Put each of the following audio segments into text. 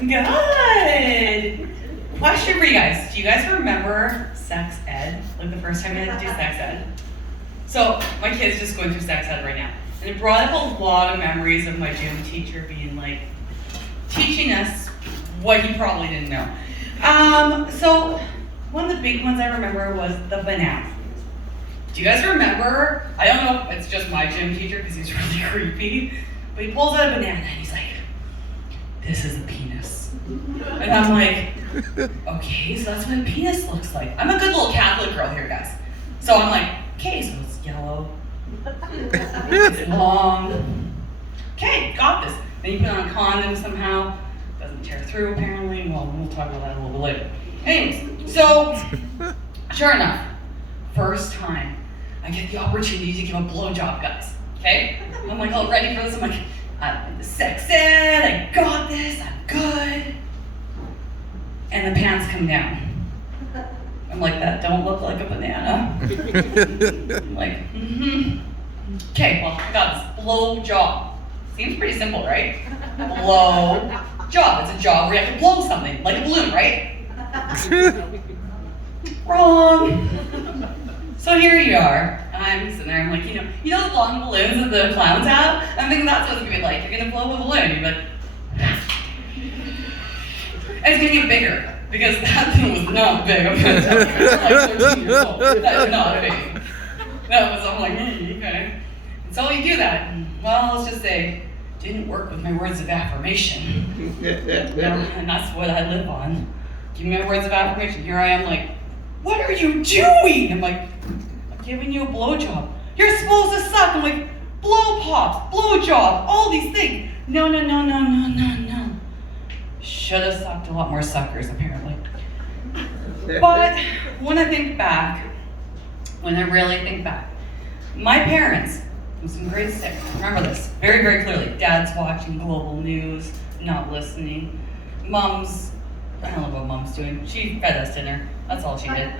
Good. Question for you guys. Do you guys remember sex ed? Like the first time you had to do sex ed? So my kid's just going through sex ed right now. And it brought up a lot of memories of my gym teacher being like, teaching us what he probably didn't know. So one of the big ones I remember was the banana. Do you guys remember? I don't know if it's just my gym teacher because he's really creepy, but he pulls out a banana and he's like, this is a penis. And I'm like, okay, so that's what a penis looks like. I'm a good little Catholic girl here, guys. So I'm like, okay, so it's yellow, it's long. Okay, got this. Then you put on a condom somehow. Doesn't tear through apparently. Well, we'll talk about that a little bit later. Anyways, so sure enough, first time I get the opportunity to give a blowjob, guys. Okay? I'm like all ready for this. I'm like, I'm the sex ed, I got this, I'm good. And the pants come down. I'm like, that don't look like a banana. I'm like, Okay, well, I got this blow job. Seems pretty simple, right? Blow job. It's a job where you have to blow something, like a balloon, right? Wrong. So here you are. I'm sitting there, I'm like, you know the long balloons that the clowns have? I'm thinking that's what it's gonna be like. You're gonna blow a balloon. You're like, and it's gonna get bigger. Because that thing was not big. I'm gonna tell you. I was like 13 years old. That was not big. That was, I'm like, okay. And so you do that. Well, let's just say, didn't work with my words of affirmation. And that's what I live on. Give me my words of affirmation. Here I am like, what are you doing? I'm like, I'm giving you a blowjob. You're supposed to suck. I'm like, blow pops, blowjob, all these things. No. Should have sucked a lot more suckers, apparently. But when I really think back, my parents was in grade 6. Remember this very, very clearly. Dad's watching global news, not listening. Mom's, I don't know what Mom's doing. She fed us dinner. That's all she did.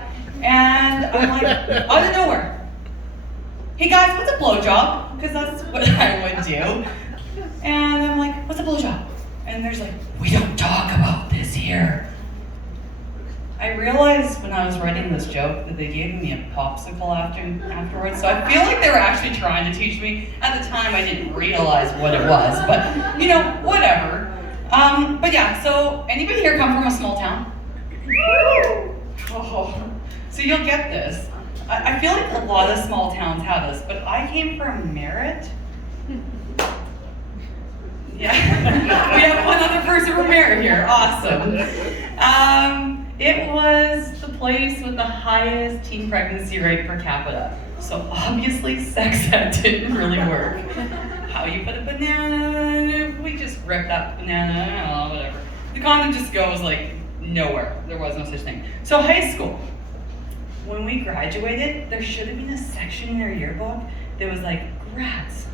And I'm like, out of nowhere, hey guys, what's a blowjob? Because that's what I would do. And I'm like, what's a blowjob? And there's like, we don't talk about this here. I realized when I was writing this joke that they gave me a popsicle afterwards, so I feel like they were actually trying to teach me. At the time, I didn't realize what it was, but whatever. But yeah, so anybody here come from a small town? Oh, so you'll get this. I feel like a lot of small towns have this, but I came from Merritt. Yeah, we have one other person from Merritt here. Awesome. It was the place with the highest teen pregnancy rate per capita. So obviously sex ed didn't really work. How you put a banana, we just ripped that banana, whatever. The condom just goes like nowhere. There was no such thing. So high school, when we graduated, there should have been a section in our yearbook that was like, grads,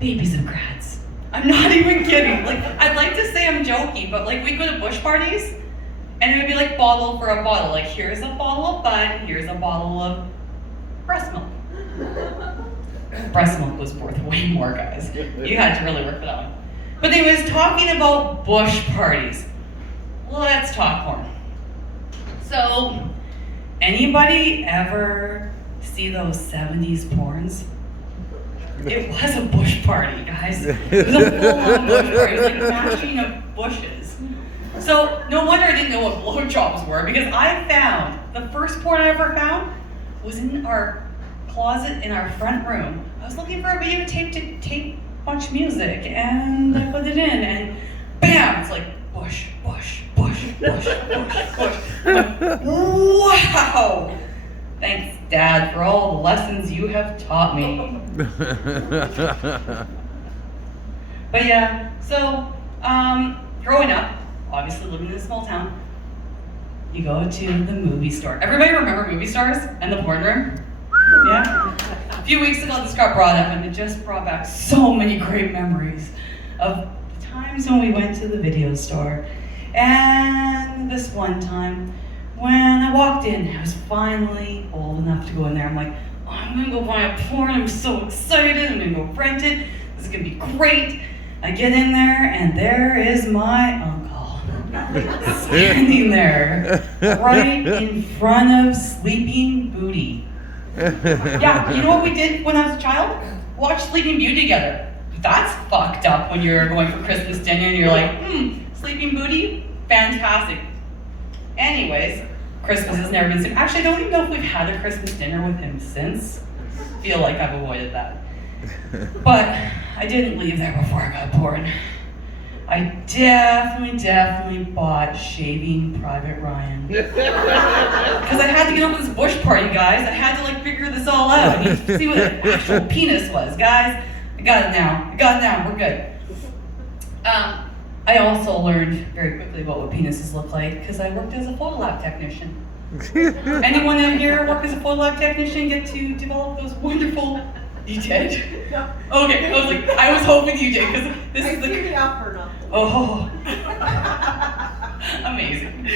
babies of grads. I'm not even kidding. Like, I'd like to say I'm joking, but like we go to bush parties and it would be like bottle for a bottle. Like, here's a bottle of Bud, here's a bottle of breast milk. Breast milk was worth way more, guys. You had to really work for that one. But they was talking about bush parties. Let's talk porn. So, anybody ever see those 70s porns? It was a bush party, guys. It was a full-on bush party. It was like a matching of bushes. So no wonder I didn't know what blowjobs were, because I found, the first porn I ever found was in our closet in our front room. I was looking for a videotape to tape much music, and I put it in, and bam, it's like bush. I'm like, wow! Thanks, Dad, for all the lessons you have taught me. But yeah, so growing up, obviously living in a small town, you go to the movie store. Everybody remember movie stores and the porn room? Yeah? A few weeks ago this got brought up, and it just brought back so many great memories of the times when we went to the video store. And this one time, when I walked in, I was finally old enough to go in there. I'm like, oh, I'm gonna go buy a porn, I'm so excited, I'm gonna go rent it, this is gonna be great. I get in there, and there is my uncle standing there right in front of Sleeping Beauty. Yeah, you know what we did when I was a child? Watch Sleeping Beauty together. That's fucked up when you're going for Christmas dinner and you're like, Sleeping Beauty? Fantastic. Anyways, Christmas has never been seen. Actually, I don't even know if we've had a Christmas dinner with him since. Feel like I've avoided that. But I didn't leave there before I got born. I definitely bought Shaving Private Ryan. Because I had to get over this bush party, guys. I had to figure this all out. I need to see what an actual penis was, guys. I got it now. We're good. I also learned very quickly about what penises look like because I worked as a photo lab technician. Anyone out here work as a photo lab technician get to develop those wonderful... You did? No. Okay, I was hoping you did because this is the offer now. Oh, amazing.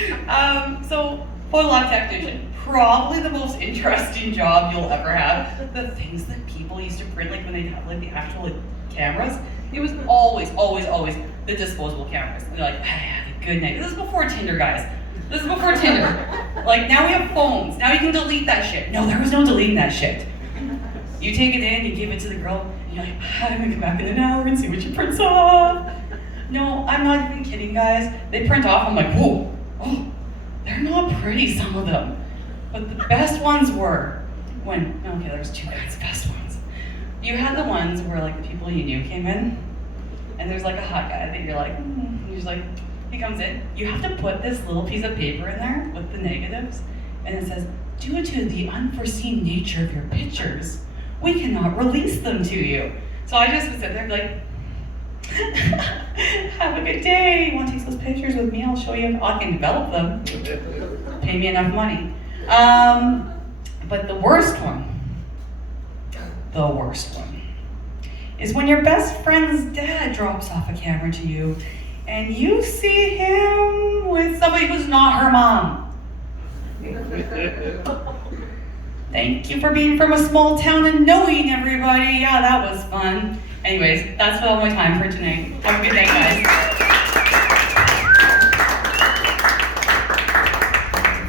So, photo lab technician, probably the most interesting job you'll ever have. The things that people used to print, when they'd have the actual cameras, it was always the disposable cameras. And they're like, good night. This is before Tinder, guys. This is before Tinder. Now we have phones. Now you can delete that shit. No, there was no deleting that shit. You take it in, you give it to the girl, and you're like, I'm gonna come back in an hour and see what she prints off. No, I'm not even kidding, guys. They print off, I'm like, whoa, oh, they're not pretty, some of them. But the best ones were there's two kinds of best ones. You had the ones where the people you knew came in, and there's a hot guy that you're like, you're just he comes in. You have to put this little piece of paper in there with the negatives, and it says, due to the unforeseen nature of your pictures, we cannot release them to you. So I just would sit there and be like, have a good day. You want to take those pictures with me? I'll show you how I can develop them. Pay me enough money. But the worst one is when your best friend's dad drops off a camera to you and you see him with somebody who's not her mom. Thank you for being from a small town and knowing everybody. Yeah, that was fun. Anyways, that's all my time for tonight. Have a good night, guys.